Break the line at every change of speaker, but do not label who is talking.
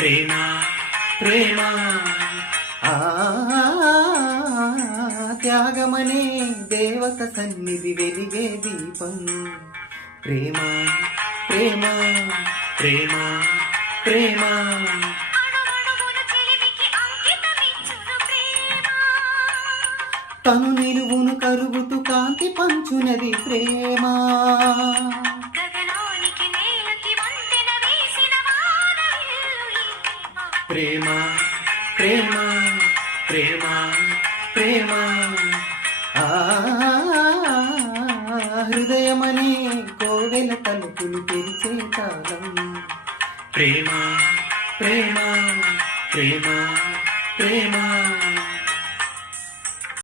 ప్రేమ ప్రేమ
ఆ త్యాగమనే దేవత సన్నిధి వెలిగే దీపం ప్రేమ ప్రేమ
ప్రేమ ప్రేమ
తను నిలువును కరుగుతూ కాంతి పంచునది ప్రేమ
ప్రేమ ప్రేమ ప్రేమ ప్రేమ